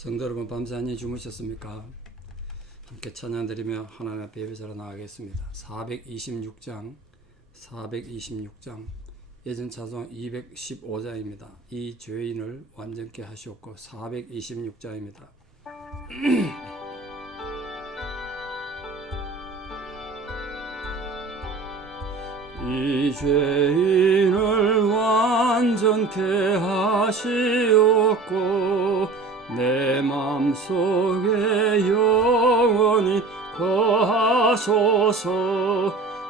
성도 여러분, 밤새 안녕히 주무셨습니까? 함께 찬양드리며 하나님 앞에 예배자로 나가겠습니다. 426장 예전 찬송 215장입니다. 이 죄인을 완전케 하시옵고 426장입니다. 이 죄인을 완전케 하시옵고 내 맘속에 영원히 거하소서.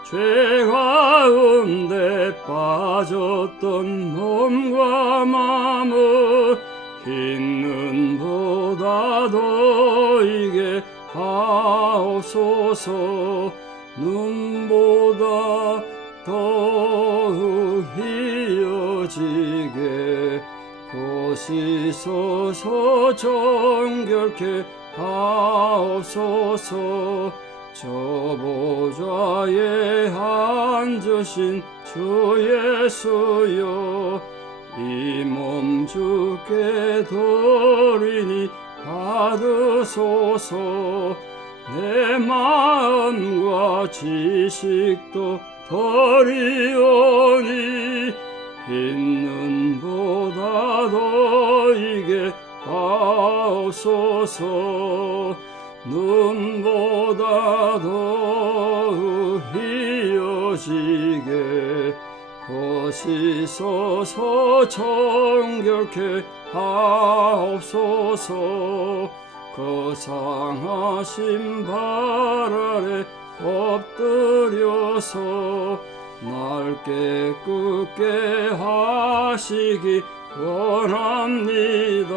죄 가운데 빠졌던 몸과 마음을 흰 눈보다 더이게 하옵소서. 눈보다 더욱 희어지게 고시소서. 정결케 하옵소서. 저 보좌에 앉으신 주 예수여, 이 몸 주께 드리니 받으소서. 내 마음과 지식도 드리오니 흰 눈보다 더이게 하옵소서. 눈보다 더욱 희어지게 고시소서. 정결케 하옵소서. 그 상하신 발 아래 엎드려서 날 깨끗게 하시기 원합니다.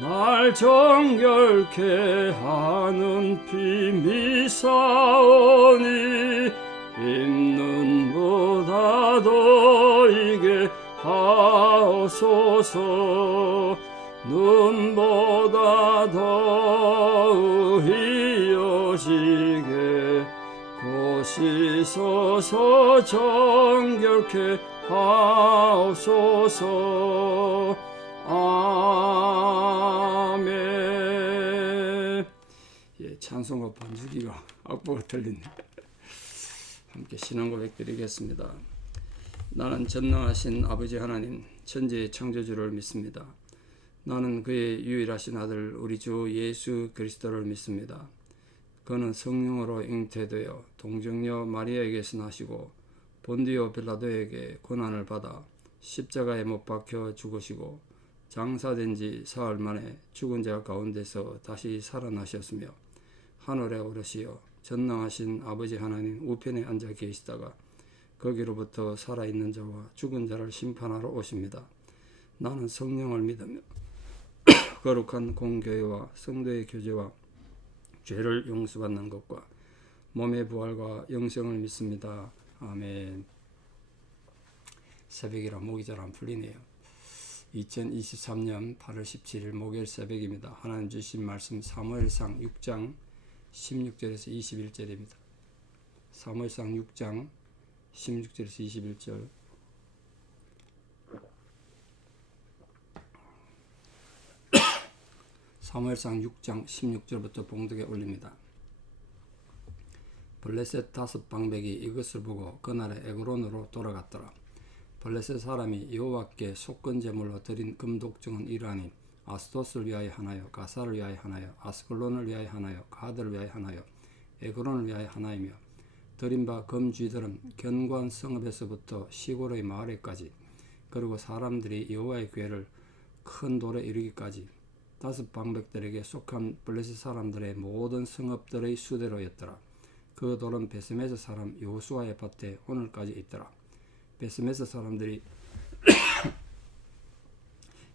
날 정결케 하는 피 미사오니 흰 눈보다 더이게 하옵소서. 눈보다 더욱 희어지게 고시소서. 정결케 하옵소서. 아멘. 찬송과 반주기가 악보가 틀리네. 함께 신앙 고백 드리겠습니다. 나는 전능하신 아버지 하나님, 천지의 창조주를 믿습니다. 나는 그의 유일하신 아들 우리 주 예수 그리스도를 믿습니다. 그는 성령으로 잉태되어 동정녀 마리아에게서 나시고 본디오 빌라도에게 고난을 받아 십자가에 못 박혀 죽으시고 장사된 지 사흘 만에 죽은 자 가운데서 다시 살아나셨으며 하늘에 오르시어 전능하신 아버지 하나님 우편에 앉아 계시다가 거기로부터 살아있는 자와 죽은 자를 심판하러 오십니다. 나는 성령을 믿으며 거룩한 공교회와 성도의 교제와 죄를 용서받는 것과 몸의 부활과 영생을 믿습니다. 아멘. 새벽이라 목이 잘 안 풀리네요. 2023년 8월 17일 목요일 새벽입니다. 하나님 주신 말씀 사무엘상 6장 16절에서 21절입니다. 사무엘상 6장 16절에서 21절. 사무엘상 6장 16절부터 봉독에 올립니다. 블레셋 5방백이 이것을 보고 그날에 에그론으로 돌아갔더라. 블레셋 사람이 여호와께 속건 제물로 드린 금독정은 이러하니 아스토스를 위하여 하나요, 가사를 위하여 하나요, 아스클론을 위하여 하나요, 가드를 위하여 하나요, 에그론을 위하여 하나이며 드린 바 금쥐들은 견고한 성읍에서부터 시골의 마을에까지, 그리고 사람들이 여호와의 궤를 큰 돌에 이르기까지 5방백들에게 속한 블레셋 사람들의 모든 성읍들의 수대로였더라. 그 돌은 베스메스 사람 여호수아의 밭에 오늘까지 있더라. 베스메스 사람들이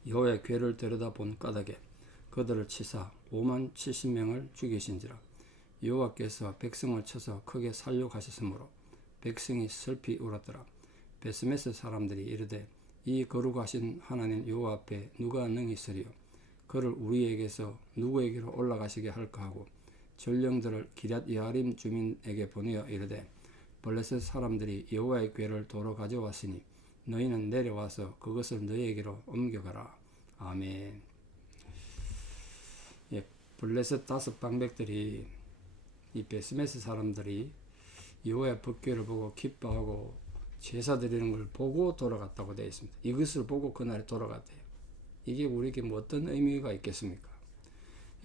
여호와의 궤를 데려다본 까닭에 그들을 치사 5만 70명을 죽이신지라. 여호와께서 백성을 쳐서 크게 살려가셨으므로 백성이 슬피 울었더라. 베스메스 사람들이 이르되 이 거룩하신 하나님 여호와 앞에 누가 능히 서리요? 그를 우리에게서 누구에게로 올라가시게 할까 하고 전령들을 기럇 여아림 주민에게 보내어 이르되 블레셋 사람들이 여호와의 궤를 도로 가져왔으니 너희는 내려와서 그것을 너희에게로 옮겨가라. 아멘. 블레셋 5방백들이 이 베스메스 사람들이 여호와의 법궤를 보고 기뻐하고 제사 드리는 걸 보고 돌아갔다고 되어 있습니다. 이것을 보고 그날에 돌아갔대요. 이게 우리에게 뭐 어떤 의미가 있겠습니까?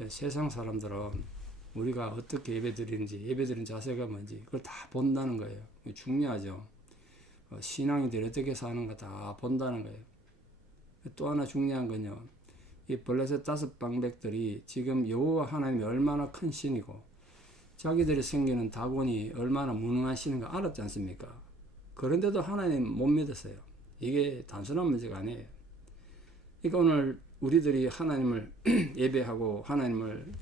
세상 사람들은 우리가 어떻게 예배 드리는지, 예배 드리는 자세가 뭔지 그걸 다 본다는 거예요. 중요하죠. 신앙인들이 어떻게 사는가 다 본다는 거예요. 또 하나 중요한 건요, 이 블레셋 5방백들이 지금 여호와 하나님이 얼마나 큰 신이고 자기들이 섬기는 다곤이 얼마나 무능한 신인가 알았지 않습니까? 그런데도 하나님 못 믿었어요. 이게 단순한 문제가 아니에요. 그러니까 오늘 우리들이 하나님을 예배하고 하나님을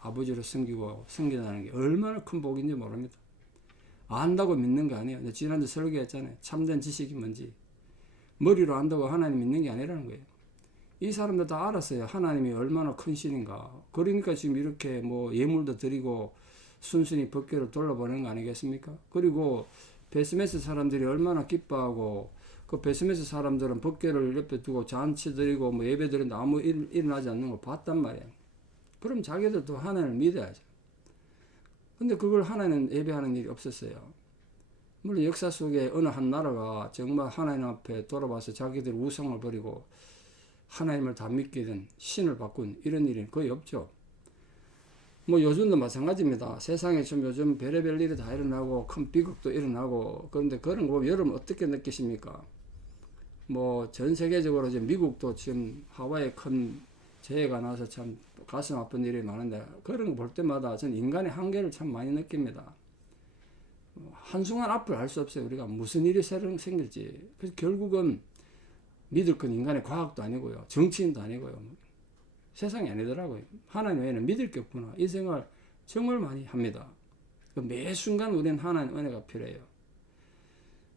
아버지로 섬기고 섬긴다는 게 얼마나 큰 복인지 모릅니다. 안다고 믿는 게 아니에요. 지난주 설교했잖아요. 참된 지식이 뭔지. 머리로 안다고 하나님 믿는 게 아니라는 거예요. 이 사람들 다 알았어요. 하나님이 얼마나 큰 신인가. 그러니까 지금 이렇게 뭐 예물도 드리고 순순히 법궤를 돌려보내는 거 아니겠습니까? 그리고 베스메스 사람들이 얼마나 기뻐하고 그 베스메스 사람들은 법궤를 옆에 두고 잔치 드리고 뭐 예배 드리는데 아무 일어나지 않는 걸 봤단 말이에요. 그럼 자기들도 하나님을 믿어야죠. 근데 그걸 하나님 예배하는 일이 없었어요. 물론 역사 속에 어느 한 나라가 정말 하나님 앞에 돌아와서 자기들 우상을 버리고 하나님을 다 믿게 된 신을 바꾼 이런 일이 거의 없죠. 뭐 요즘도 마찬가지입니다. 세상에 좀 요즘 별의별 일이 다 일어나고 큰 비극도 일어나고 그런데 그런 거 보면 여러분 어떻게 느끼십니까? 뭐 전 세계적으로 지금 미국도 지금 하와이에 큰 재해가 나서 참 가슴 아픈 일이 많은데 그런 거 볼 때마다 전 인간의 한계를 참 많이 느낍니다. 한순간 앞을 알 수 없어요. 우리가 무슨 일이 생길지. 그래서 결국은 믿을 건 인간의 과학도 아니고요. 정치인도 아니고요. 세상이 아니더라고요. 하나님 외에는 믿을 게 없구나. 이 생각을 정말 많이 합니다. 매 순간 우리는 하나님 은혜가 필요해요.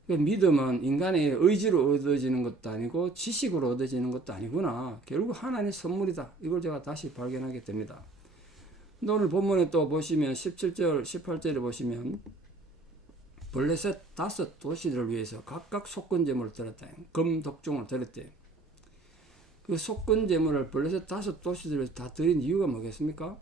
믿음은 인간의 의지로 얻어지는 것도 아니고 지식으로 얻어지는 것도 아니구나. 결국 하나님의 선물이다. 이걸 제가 다시 발견하게 됩니다. 오늘 본문에 또 보시면 17절, 18절에 보시면 블레셋 5 도시들을 위해서 각각 속건제물을 드렸다. 금독종을 드렸대. 그 속건제물을 블레셋 5 도시들을 다 드린 이유가 뭐겠습니까?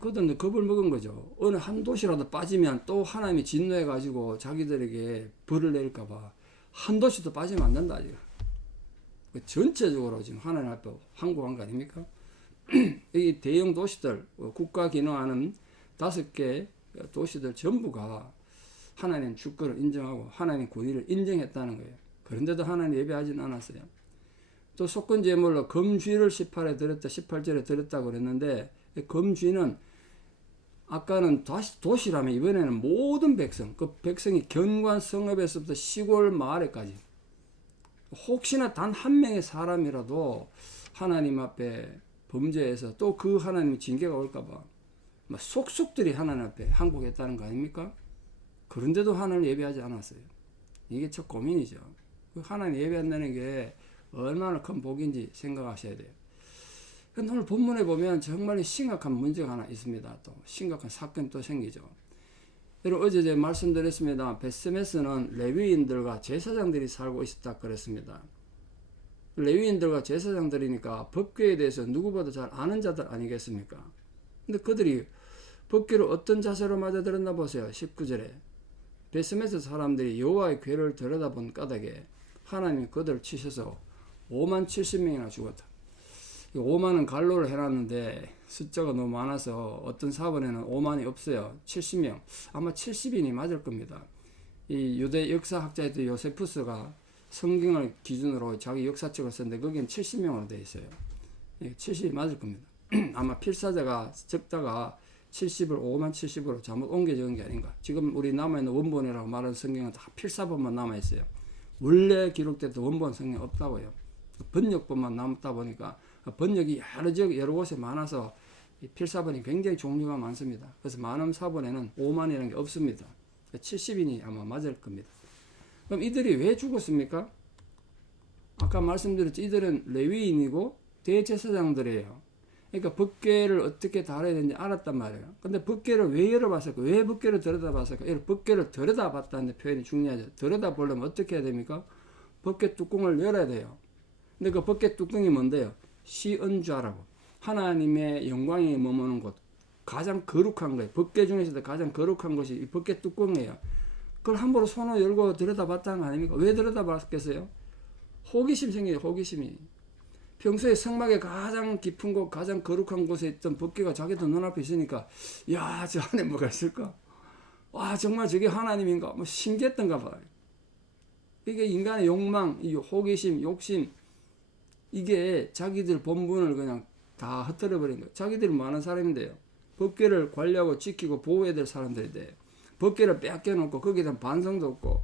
그들은 겁을 먹은 거죠. 어느 한 도시라도 빠지면 또 하나님이 진노해가지고 자기들에게 벌을 내릴까봐 한 도시도 빠지면 안 된다. 전체적으로 지금 하나님 앞에 항복한 거 아닙니까? 이 대형 도시들, 국가 기능하는 5개 도시들 전부가 하나님 주권을 인정하고 하나님 권위를 인정했다는 거예요. 그런데도 하나님 예배하지는 않았어요. 또 속건제물로 금쥐를 18에 드렸다, 18절에 드렸다고 그랬는데 금쥐는 아까는 다시 도시라면 이번에는 모든 백성, 그 백성이 견고한 성읍에서부터 시골 마을에까지 혹시나 단 한 명의 사람이라도 하나님 앞에 범죄해서 또 그 하나님의 징계가 올까봐 속속들이 하나님 앞에 항복했다는 거 아닙니까? 그런데도 하나님을 예배하지 않았어요. 이게 첫 고민이죠. 하나님 예배한다는 게 얼마나 큰 복인지 생각하셔야 돼요. 오늘 본문에 보면 정말 심각한 문제가 하나 있습니다. 또 심각한 사건이 또 생기죠. 여러분 어제 제가 말씀드렸습니다. 베스메스는 레위인들과 제사장들이 살고 있었다 그랬습니다. 레위인들과 제사장들이니까 법궤에 대해서 누구보다 잘 아는 자들 아니겠습니까? 근데 그들이 법궤를 어떤 자세로 맞아들었나 보세요. 19절에 베스메스 사람들이 여호와의 궤를 들여다본 까닭에 하나님이 그들을 치셔서 5만 70명이나 죽었다. 5만은 갈로를 해놨는데 숫자가 너무 많아서 어떤 사본에는 5만이 없어요. 70명. 아마 70인이 맞을 겁니다. 이 유대 역사학자였던 요세푸스가 성경을 기준으로 자기 역사책을 썼는데 거기는 70명으로 되어 있어요. 70이 맞을 겁니다. 아마 필사자가 적다가 70을 5만 70으로 잘못 옮겨 적은 게 아닌가. 지금 우리 남아있는 원본이라고 말하는 성경은 다 필사본만 남아있어요. 원래 기록됐던 원본 성경 없다고요. 번역본만 남다 보니까 번역이 여러 곳에 많아서 필사본이 굉장히 종류가 많습니다. 그래서 많은 사본에는 5만이라는 게 없습니다. 70인이 아마 맞을 겁니다. 그럼 이들이 왜 죽었습니까? 아까 말씀드렸죠. 이들은 레위인이고 대제사장들이에요. 그러니까 법궤를 어떻게 다뤄야 되는지 알았단 말이에요. 근데 법궤를 왜 열어봤을까? 왜 법궤를 들여다봤을까? 법궤를 들여다봤다는 표현이 중요하죠. 들여다보려면 어떻게 해야 됩니까? 법궤 뚜껑을 열어야 돼요. 근데 그 법궤 뚜껑이 뭔데요? 시은좌라고. 하나님의 영광이 머무는 곳, 가장 거룩한 거예요. 법궤 중에서도 가장 거룩한 것이 이 법궤 뚜껑이에요. 그걸 함부로 손을 열고 들여다봤다는 거 아닙니까? 왜 들여다봤겠어요? 호기심 생겨요. 호기심이. 평소에 성막의 가장 깊은 곳, 가장 거룩한 곳에 있던 법궤가 자기도 눈앞에 있으니까, 야, 저 안에 뭐가 있을까? 와, 정말 저게 하나님인가? 뭐 신기했던가 봐요. 이게 인간의 욕망, 이 호기심, 욕심, 이게 자기들 본분을 그냥 다 흩어져 버린 거예요. 자기들이 많은 사람인데요. 법궤를 관리하고 지키고 보호해야 될 사람들인데, 법궤를 빼앗겨 놓고 거기에 대한 반성도 없고,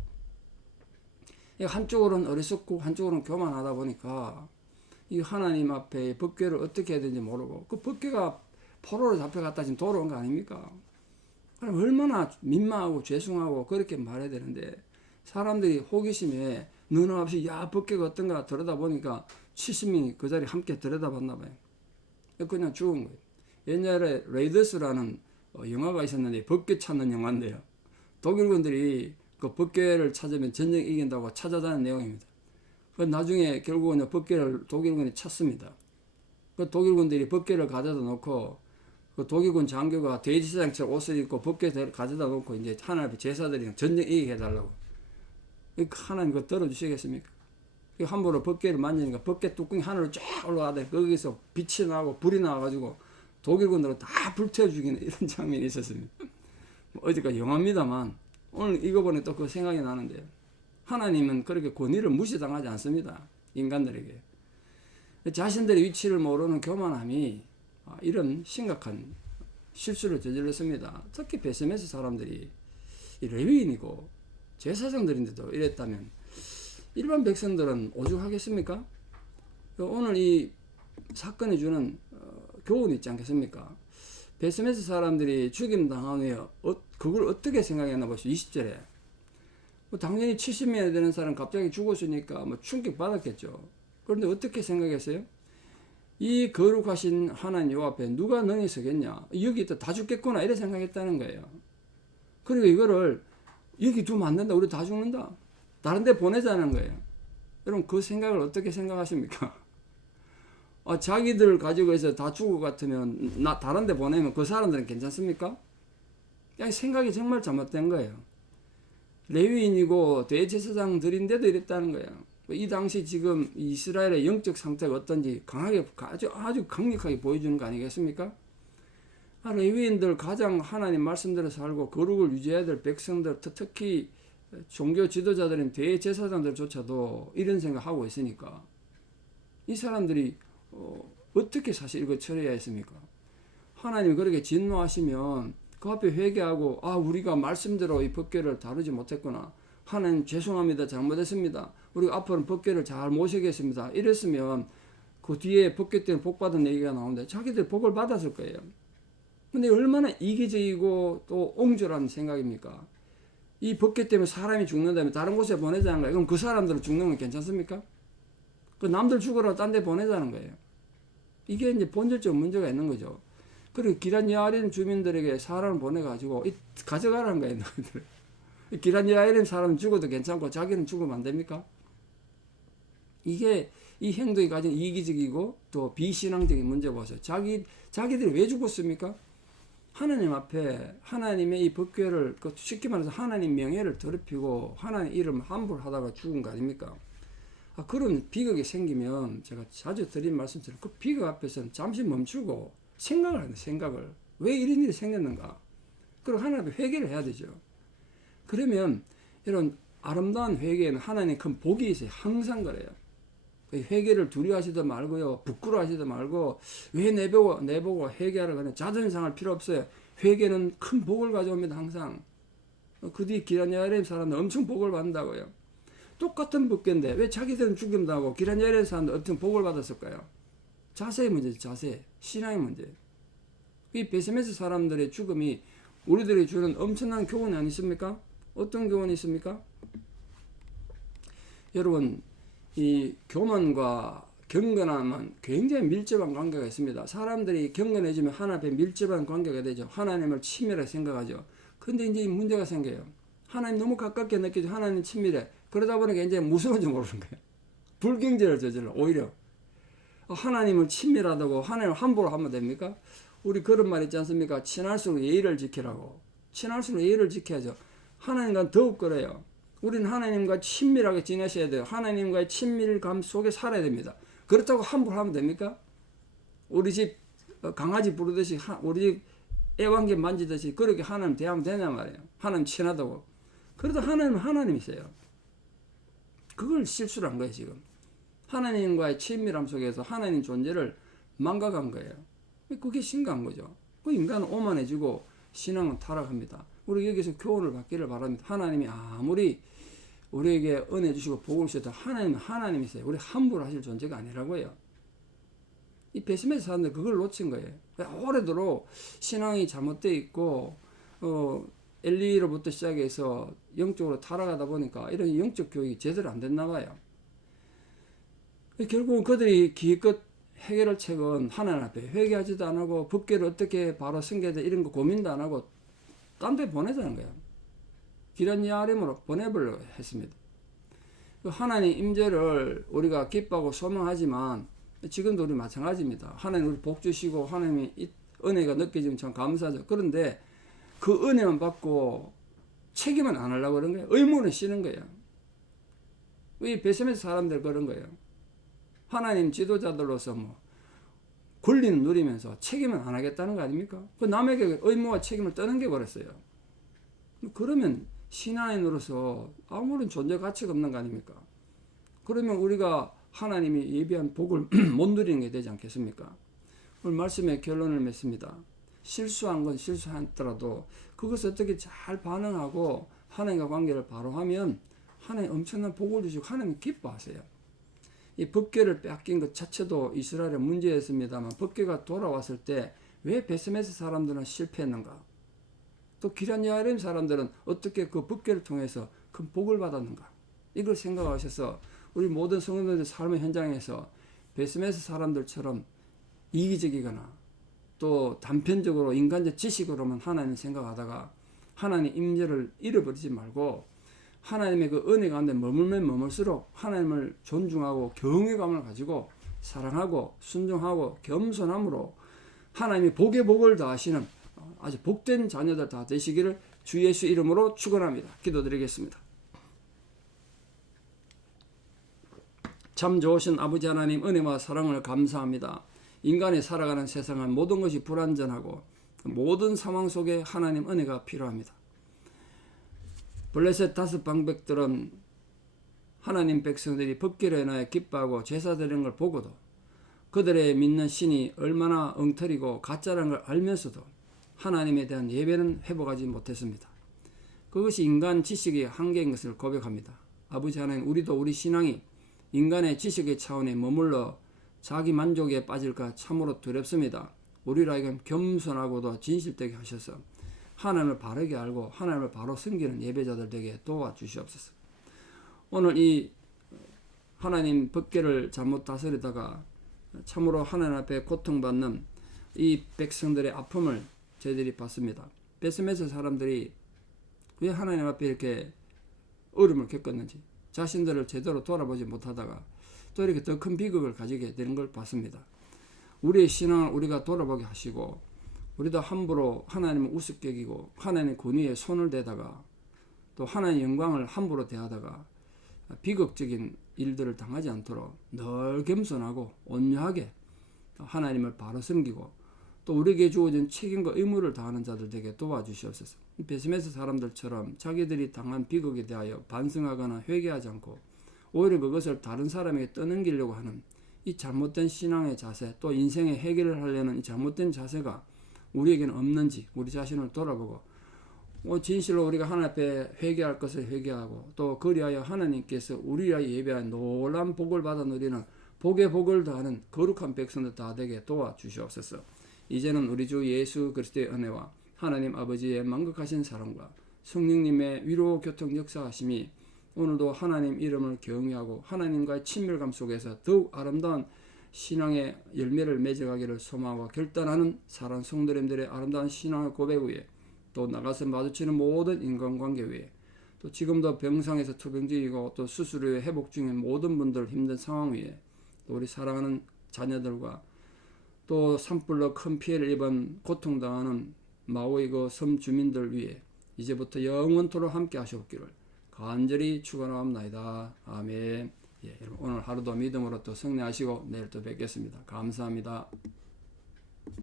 한쪽으로는 어리석고 한쪽으로는 교만하다 보니까 이 하나님 앞에 법궤를 어떻게 해야 되는지 모르고, 그 법궤가 포로로 잡혀갔다 지금 돌아온 거 아닙니까? 그럼 얼마나 민망하고 죄송하고 그렇게 말해야 되는데, 사람들이 호기심에 너나 없이 야 법궤가 어떤가 들여다보니까 70명이 그 자리에 함께 들여다봤나 봐요. 그냥 죽은 거예요. 옛날에 레이더스라는 영화가 있었는데, 법궤 찾는 영화인데요. 독일군들이 그 법궤를 찾으면 전쟁 이긴다고 찾아다니는 내용입니다. 그 나중에 결국은 법궤를 독일군이 찾습니다. 그 독일군들이 법궤를 가져다 놓고, 그 독일군 장교가 대제사장처럼 옷을 입고 법궤 가져다 놓고 이제 하나님 제사들이 전쟁 이기게 해달라고. 하나님 그거 들어주시겠습니까? 함부로 법궤를 만지니까 법궤 뚜껑이 하늘로 쫙 올라가다 거기서 빛이 나고 불이 나와가지고 독일군들은 다 불태워 죽이는 이런 장면이 있었습니다. 어디가 영화입니다만 오늘 이거 보니 또 그 생각이 나는데요. 하나님은 그렇게 권위를 무시당하지 않습니다. 인간들에게. 자신들의 위치를 모르는 교만함이 이런 심각한 실수를 저질렀습니다. 특히 베세메스 사람들이 레위인이고 제사장들인데도 이랬다면 일반 백성들은 오죽하겠습니까? 오늘 이 사건이 주는 교훈이 있지 않겠습니까? 베세메스 사람들이 죽임 당한 후에 그걸 어떻게 생각했나 보시죠. 20절에 당연히 70명이 되는 사람 갑자기 죽었으니까 충격 받았겠죠. 그런데 어떻게 생각했어요? 이 거룩하신 하나님 요 앞에 누가 능히 서겠냐? 여기 다 죽겠구나 이래 생각했다는 거예요. 그리고 이거를 여기 두면 안 된다. 우리 다 죽는다. 다른 데 보내자는 거예요. 여러분 그 생각을 어떻게 생각하십니까? 자기들 가지고 해서 다 죽을 것 같으면 다른 데 보내면 그 사람들은 괜찮습니까? 그냥 생각이 정말 잘못된 거예요. 레위인이고 대제사장들인데도 이랬다는 거예요. 이 당시 지금 이스라엘의 영적 상태가 어떤지 강하게 아주 강력하게 보여주는 거 아니겠습니까? 레위인들 가장 하나님 말씀대로 살고 거룩을 유지해야 될 백성들, 특히 종교 지도자들인 대제사장들조차도 이런 생각하고 있으니까 이 사람들이 어떻게 사실 이거 처리해야 했습니까? 하나님이 그렇게 진노하시면 그 앞에 회개하고 우리가 말씀대로 이 법궤를 다루지 못했구나. 하나님 죄송합니다. 잘못했습니다. 우리가 앞으로는 법궤를 잘 모시겠습니다. 이랬으면 그 뒤에 법궤 때문에 복 받은 얘기가 나오는데 자기들 복을 받았을 거예요. 근데 얼마나 이기적이고 또 옹졸한 생각입니까? 이 법궤 때문에 사람이 죽는다면 다른 곳에 보내자는 거예요. 그럼 그 사람들은 죽는 건 괜찮습니까? 그 남들 죽으라고 딴 데 보내자는 거예요. 이게 이제 본질적 문제가 있는 거죠. 그리고 기란 여아림 주민들에게 사람을 보내가지고 가져가라는 거예요. 너희들. 기란 여아림 사람은 죽어도 괜찮고 자기는 죽으면 안 됩니까? 이게 이 행동이 가진 이기적이고 또 비신앙적인 문제 보세요. 자기들이 왜 죽었습니까? 하나님 앞에 하나님의 이 법궤를 쉽게 말해서 하나님 명예를 더럽히고 하나님 이름 함부로 하다가 죽은 거 아닙니까? 그런 비극이 생기면 제가 자주 드린 말씀처럼 그 비극 앞에서는 잠시 멈추고 생각을 하는 생각을 왜 이런 일이 생겼는가? 그리고 하나님 앞에 회개를 해야 되죠. 그러면 이런 아름다운 회개에는 하나님 큰 복이 있어요. 항상 그래요. 회개를 두려워하시도 말고요. 부끄러워하시도 말고 왜 내보고 회개하라 그러냐. 자존심 상할 필요 없어요. 회개는 큰 복을 가져옵니다. 항상. 그 뒤 기란야레임 사람은 엄청 복을 받는다고요. 똑같은 법궤인데 왜 자기들은 죽임당하고 기란야레임 사람은 엄청 복을 받았을까요? 자세의 문제죠. 자세. 신앙의 문제. 이 베세메스 사람들의 죽음이 우리들이 주는 엄청난 교훈이 아니십니까? 어떤 교훈이 있습니까? 여러분 이 교만과 경건함은 굉장히 밀접한 관계가 있습니다. 사람들이 경건해지면 하나님 앞에 밀접한 관계가 되죠. 하나님을 친밀하게 생각하죠. 근데 이제 문제가 생겨요. 하나님 너무 가깝게 느끼죠. 하나님 친밀해. 그러다 보니까 이제 무서운지 모르는 거예요. 불경제를 저질러 오히려. 하나님을 친밀하다고 하나님을 함부로 하면 됩니까? 우리 그런 말 있지 않습니까? 친할수록 예의를 지키라고. 친할수록 예의를 지켜야죠. 하나님과 더욱 그래요. 우리는 하나님과 친밀하게 지내셔야 돼요. 하나님과의 친밀감 속에 살아야 됩니다. 그렇다고 함부로 하면 됩니까? 우리 집 강아지 부르듯이 우리 집 애완개 만지듯이 그렇게 하나님 대하면 되냐 말이에요. 하나님 친하다고. 그래도 하나님은 하나님이세요. 그걸 실수를 한 거예요 지금. 하나님과의 친밀함 속에서 하나님 존재를 망각한 거예요. 그게 심각한 거죠. 그 인간은 오만해지고 신앙은 타락합니다. 우리 여기서 교훈을 받기를 바랍니다. 하나님이 아무리 우리에게 은혜 주시고 복을 주셔도 하나님은 하나님이세요. 우리 함부로 하실 존재가 아니라고요. 이 배심에서 사람들 그걸 놓친 거예요. 오래도록 신앙이 잘못되어 있고 엘리로부터 시작해서 영적으로 타락하다 보니까 이런 영적 교육이 제대로 안 됐나 봐요. 결국은 그들이 기껏 해결할 책은 하나님 앞에 회개하지도 안 하고 법궤를 어떻게 바로 승계해야 돼 이런 거 고민도 안 하고 딴 데 보내자는 거예요. 기란 야림으로 보내버리려고 했습니다. 하나님 임재를 우리가 기뻐하고 소망하지만 지금도 우리 마찬가지입니다. 하나님 우리 복 주시고 하나님이 은혜가 느껴지면 참 감사하죠. 그런데 그 은혜만 받고 책임은 안 하려고 그런 거예요. 의무는 씌는 거예요. 이 베세메스 사람들 그런 거예요. 하나님 지도자들로서 권리는 누리면서 책임은 안 하겠다는 거 아닙니까? 그 남에게 의무와 책임을 떠넘겨 버렸어요. 그러면 신앙인으로서 아무런 존재 가치가 없는 거 아닙니까? 그러면 우리가 하나님이 예비한 복을 못 누리는 게 되지 않겠습니까? 오늘 말씀의 결론을 맺습니다. 실수한 건 실수했더라도 그것을 어떻게 잘 반응하고 하나님과 관계를 바로 하면 하나님 엄청난 복을 주시고 하나님 기뻐하세요. 이 법궤를 뺏긴 것 자체도 이스라엘의 문제였습니다만 법궤가 돌아왔을 때 왜 베스메스 사람들은 실패했는가? 또 기란 야림 사람들은 어떻게 그 법궤를 통해서 큰 복을 받았는가? 이걸 생각하셔서 우리 모든 성도들의 삶의 현장에서 베스메스 사람들처럼 이기적이거나 또 단편적으로 인간적 지식으로만 하나님 생각하다가 하나님 임재를 잃어버리지 말고 하나님의 그 은혜 가운데 머물면 머물수록 하나님을 존중하고 경외감을 가지고 사랑하고 순종하고 겸손함으로 하나님이 복의 복을 다하시는 아주 복된 자녀들 다 되시기를 주 예수 이름으로 축원합니다. 기도드리겠습니다. 참 좋으신 아버지 하나님 은혜와 사랑을 감사합니다. 인간이 살아가는 세상은 모든 것이 불완전하고 모든 상황 속에 하나님 은혜가 필요합니다. 블레셋 다섯 방백들은 하나님 백성들이 법궤로 인하여 기뻐하고 제사 드리는 걸 보고도 그들의 믿는 신이 얼마나 엉터리고 가짜라는 걸 알면서도 하나님에 대한 예배는 회복하지 못했습니다. 그것이 인간 지식의 한계인 것을 고백합니다. 아버지 하나님, 우리도 우리 신앙이 인간의 지식의 차원에 머물러 자기 만족에 빠질까 참으로 두렵습니다. 우리를 하여금 겸손하고도 진실되게 하셔서 하나님을 바르게 알고 하나님을 바로 섬기는 예배자들 되게 도와주시옵소서. 오늘 이 하나님 법궤를 잘못 다스리다가 참으로 하나님 앞에 고통받는 이 백성들의 아픔을 저희들이 봤습니다. 베스메스 사람들이 왜 하나님 앞에 이렇게 어려움을 겪었는지 자신들을 제대로 돌아보지 못하다가 또 이렇게 더 큰 비극을 가지게 되는 걸 봤습니다. 우리의 신앙을 우리가 돌아보게 하시고 우리도 함부로 하나님을 우습게 여기고 하나님의 권위에 손을 대다가 또 하나님의 영광을 함부로 대하다가 비극적인 일들을 당하지 않도록 늘 겸손하고 온유하게 하나님을 바로 섬기고 또 우리에게 주어진 책임과 의무를 다하는 자들 되게 도와주시옵소서. 베스메스 사람들처럼 자기들이 당한 비극에 대하여 반성하거나 회개하지 않고 오히려 그것을 다른 사람에게 떠넘기려고 하는 이 잘못된 신앙의 자세, 또 인생의 해결을 하려는 이 잘못된 자세가 우리에게는 없는지 우리 자신을 돌아보고 진실로 우리가 하나님 앞에 회개할 것을 회개하고 또 그리하여 하나님께서 우리와 예배한 놀라운 복을 받아 누리는 복의 복을 다하는 거룩한 백성들 다 되게 도와주시옵소서. 이제는 우리 주 예수 그리스도의 은혜와 하나님 아버지의 만극하신 사랑과 성령님의 위로 교통 역사하심이 오늘도 하나님 이름을 경외하고 하나님과의 친밀감 속에서 더욱 아름다운 신앙의 열매를 맺어가기를 소망하고 결단하는 사랑 성도님들의 아름다운 신앙의 고백 위에 또 나가서 마주치는 모든 인간관계 위에 또 지금도 병상에서 투병 중이고 또 수술 후에 회복 중인 모든 분들 힘든 상황 위에 또 우리 사랑하는 자녀들과 또 산불로 큰 피해를 입은 고통당하는 마우이 그 섬 주민들 위해 이제부터 영원토록 함께 하시옵기를 간절히 축원하옵나이다. 아멘. 예, 여러분 오늘 하루도 믿음으로 또 승리하시고 내일 또 뵙겠습니다. 감사합니다.